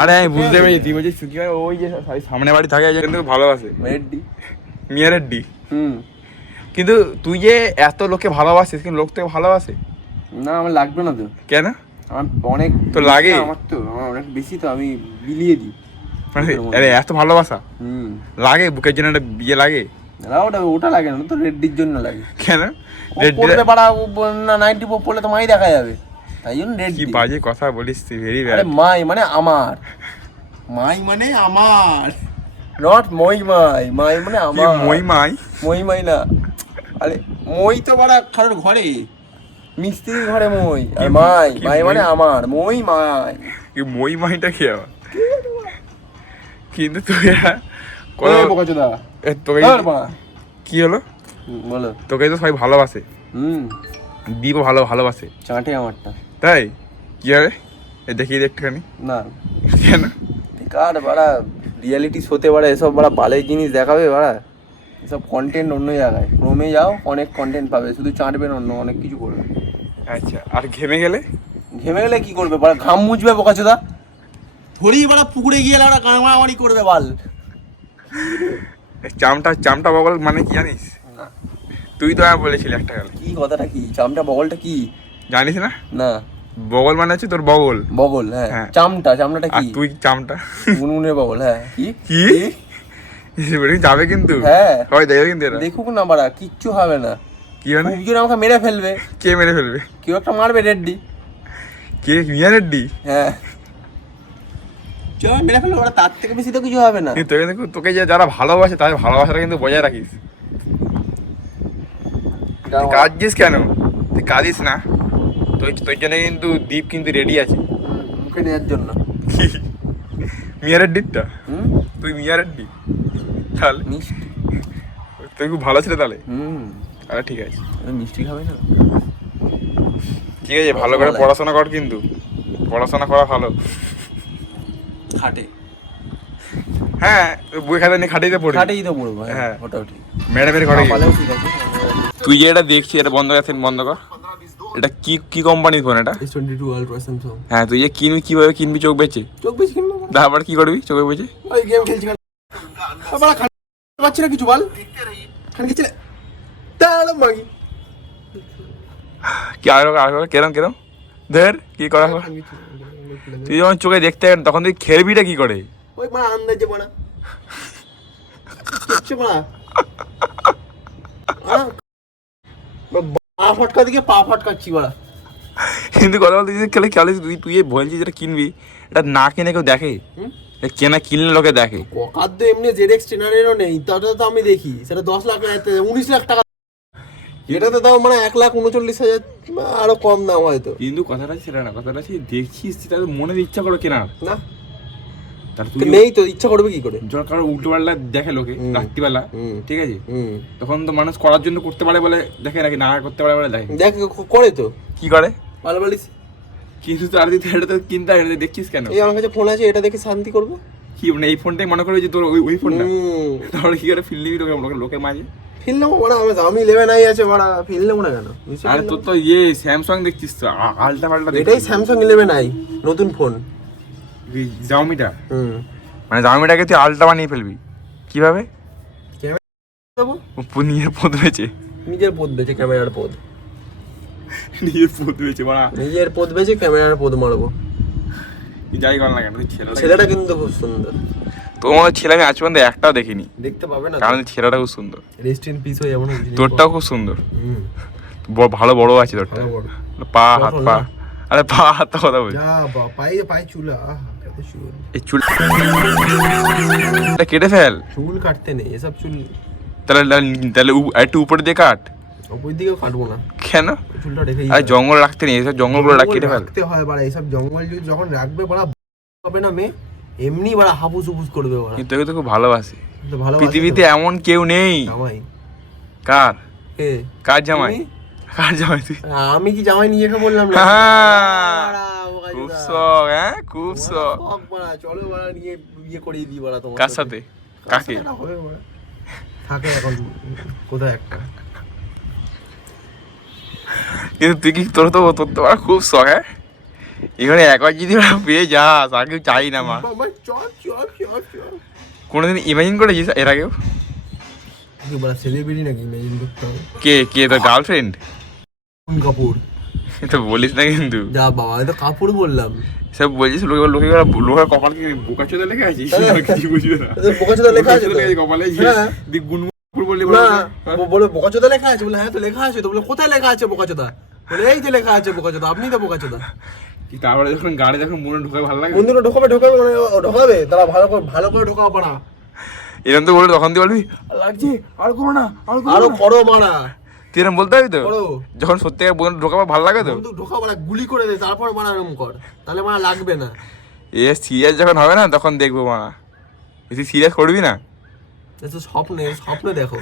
আরে আমি বুঝতে পেরেছি তুই বলছিস কি হয় ওই যে সামনে বাড়ি থাকে কিন্তু ভালোবাসে মিয়ারের ডি। কিন্তু তুই যে এত লোককে ভালোবাসিস কিন্তু লোক তোকে ভালোবাসে না? আমার লাগবে না তো। কেন? আমার অনেক তো লাগে? আমার অনেক বেশি, তো আমি বিলিয়ে দিই। আরে এত ভালোবাসা লাগে বুকের জন্য একটা বিয়ে লাগে? ওটা লাগে না তো, রেড্ডির জন্য লাগে। কেন? পড়তে পারা না, 90 পড়লে তো মাই দেখা যাবে, তাই জন্য রেড। কি বাজে কথা বলিস তুই, ভেরি ব্যাড। মাই মানে আমার, মাই মানে আমার, নট মই মাই। মাই মানে আমার। মই মাই না, আরে মই তো বড় কারোর ঘরে, মিস্ত্রির ঘরে মই। আর মাই মানে আমার, মই মাই। কি মাইটা কি আবার? কিন্তু তুই বোকাচোদা তোকে কি হলো বলো? তোকে তো সবাই ভালোবাসে, দীপও ভালোবাসে। চাটে আমারটা, তাই কি হবে দেখিয়ে দে একটুখানি। না কেন? কার বাড়া রিয়ালিটি শোতে বাড়া এসব বাড়া বালের জিনিস দেখাবে বাড়া, এসব কন্টেন্ট অন্য জায়গায়। ক্রমে যাও, অনেক কন্টেন্ট পাবে, শুধু চাটবে না, অন্য অনেক কিছু করবে। আচ্ছা, আর ঘেমে গেলে কি করবে বাড়া? ঘাম মুছবে বোকাচোদা, ধরি বাড়া পুকুরে গিয়ে বাড়া কামাড়ামাড়ি করবে বাল। চামটা বগল মানে কি জানিস? তুই তো বলেছিলি একটা গেল। কি কথাটা কি? চামটা বগলটা কি জানিস না? না, বগল মানে হচ্ছে তোর বগল। হ্যাঁ। চামটাটা কি? তুই চামটা গুনগুনের বগল। হ্যাঁ। কি যাবে কিন্তু, হ্যাঁ হয় দেখবে কিন্তু এরা। দেখুক না বাড়া, কিচ্ছু হবে না। কি হবে? খুবজন আমাকে মেরে ফেলবে। কে মেরে ফেলবে? কেউ একটা মারবে, রেড্ডি। কে? মিয়া রেড্ডি? হ্যাঁ, মেরে ফেলবে ওরা, তার থেকে বেশি তো কিছু হবে না। তোকে দেখো, তোকে যারা ভালোবাসে তাদের ভালোবাসাটা কিন্তু বজায় রাখিস। কাঁদছিস কেন? তুই কাঁদিস না, তোর জন্য কিন্তু দীপ কিন্তু রেডি আছে মুখে নেওয়ার জন্য। মিয়া রেড্ডিরটা? তুই মিয়া রেড্ডি তাহলে? মিষ্টি তুই খুব ভালো ছিল তাহলে। আরে ঠিক আছে, মিষ্টি খাবে না? ঠিক আছে, ভালো করে পড়াশোনা কর, কিন্তু পড়াশোনা করা ভালো। খাটে, হ্যাঁ, বই খাতা নিয়ে খাটেই তো পড়বি। খাটেই তো পড়বো। হ্যাঁ, ওটাও ঠিক। ম্যাডামের ঘরে গিয়ে। ঠিক আছে। তুই যে এটা দেখছিস, এটা বন্ধ কর। এটা কি কোম্পানির ফোন এটা? S22 Ultra Samsung। হ্যাঁ, তুই যে কিভাবে কিনবি চোখ বেচে? কিনবো তারপর কি করবি চোখে বেচে? ওই গেম খেলছি বাড়া, খাটতে পারছি না কিছু বল। খান খেয়েছিলে তাহলে মাগি কি আর কেরম ধর কি করা হবে? তুই যখন চোখে দেখতে তখন তুই খেলবিটা কি করে? ওই মারা আন্দাজে মারা কিচ্ছু মারা পা ফটকা দিকে পা ফটকাচ্ছি মারা। কিন্তু কথা বলতে খেলে খেলিস তুই বলছিস যেটা কিনবি, এটা না কিনে কেউ দেখে? কিনলে লোকে দেখে। ওকার তো এমনি ZX 10 নেই, তাটা তো আমি দেখি, সেটা 10 লাখ 19 লাখ টাকা। এটাতে দাও মানে 1,39,000, আরো কম দাম হয়তো। কিন্তু কথাটা সেটা না, কথাটা সেই দেখছিস তাদের মনে ইচ্ছা করে কেনার না, নেই তো ইচ্ছা করবে কি করে? যখন কারো উল্টো পাল্টা দেখে লোকে রাত্রিবেলা, ঠিক আছে, তখন তো মানুষ করার জন্য করতে পারে বলে দেখে, নাকি না করতে পারে বলে দেখে। করে তো কি করে ভালো বলিস, কিন্তু তার দিতে এটা তো কিনতে হয়, দেখছিস কেন? এই আমার কাছে ফোন আছে, এটা দেখে শান্তি করবো। কি মানে এই ফোনটাই মনে করবে যে তোর ওই ফোনটা, তাহলে কি করে ফিল নিবি লোকের মাঝে? ফিল নেবো বড়া, আমি 11i আছে বড়া, ফিল নেবো না কেন? আরে তোর তো স্যামসাং দেখছিস তো, আলটা পাল্টা। এটাই স্যামসাং 11i নতুন ফোন, জাউমিটা। মানে জাউমিটাকে তুই আলটা বানিয়ে ফেলবি কিভাবে? নিজের পদ বেচে, ক্যামেরার পদ, নিজের পদ বেচে ক্যামেরার পদ মারবো। যাই কর না কেন, ছেলেটা কিন্তু খুব সুন্দর। তোমার ছেলে আমি আজ পর্যন্ত একটাও দেখিনি, দেখতে পাবে না কারণ ছেলেটা খুব সুন্দর। রেস্ট ইন পিস হয়ে যাবো না? তোরটাও খুব সুন্দর, ভালো বড় আছে তোরটা, পা হাত পা। আরে পা হাত কথা বলছি, পায়ে চুল, এই চুল কেটে ফেল। চুল কাটতে নেই, এসব চুল তাহলে একটু উপরে দিয়ে কাট। উপর দিকেও কাটবো না। কেন? চুলটা রেখে আরে জঙ্গল রাখতে নেই, এসব জঙ্গলগুলো কেটে ফেল। রাখতে হয় বাড়া, এসব জঙ্গল যখন রাখবে বাড়া হবে না মেয়ে, এমনি বাড়া হাপুস হুপুস করবে বাড়া। তোকে তো খুব ভালোবাসি, পৃথিবীতে এমন কেউ নেই। জামাই কার? কার জামাই? তুই? আমি কি জামাই নিজেকে বললাম না? খুব শখ, খুব শখ। চলো বাড়া, নিয়ে বিয়ে করিয়ে দিই বাড়া তোমার। কার সাথে? কাকে? থাকে এখন কোথায় একটা। কিন্তু তুই কি তোর তো খুব শখ, এখানে একবার যদি ওরা পেয়ে যাস আর কেউ চাই না মা। বাবা চল চল চল চল। কোনোদিন ইমাজিন করেছিস এর আগেও? কি বলা সেলিব্রিটি নাকি ইমাজিন করতে হবে? কে তোর গার্লফ্রেন্ড? কাপুর। তো বলিস না কিন্তু। যা বাবা আমি তো কাপুর বললাম। সব বলছিস লোকের কপাল কি বোকা চোদা লেখা আছে? কিছু বুঝবে না। বোকাচোদা লেখা আছে তো? কপালে হ্যাঁ। দি গুনগুন বললি না বলে বোকাচোদা লেখা আছে বলে হ্যাঁ তো লেখা আছে তো বলে কোথায় লেখা আছে বোকাচোদা বলে এই যে লেখা আছে বোকাচোদা আপনি তো বোকাচোদা। কি তারপরে যখন গাড়ি যখন মনে ঢোকায় ভালো লাগে বন্ধুরা ঢোকাবে মানে ঢোকাবে তারা ভালো করে ঢোকাও পারা। এরকম তো বলে তখন তুই বলবি লাগছে আর করো না আরো করো মারা। তুই এরকম বলতে হবে তো করো। যখন সত্যিকার বন্ধু ঢোকাবে ভালো লাগে তো। বন্ধু ঢোকাও মারা গুলি করে দে তারপর মারা এরকম কর তাহলে মারা লাগবে না। এ সিরিয়াস যখন হবে না তখন দেখবো মা। তুই সিরিয়াস করবি না। স্বপ্নে দেখো।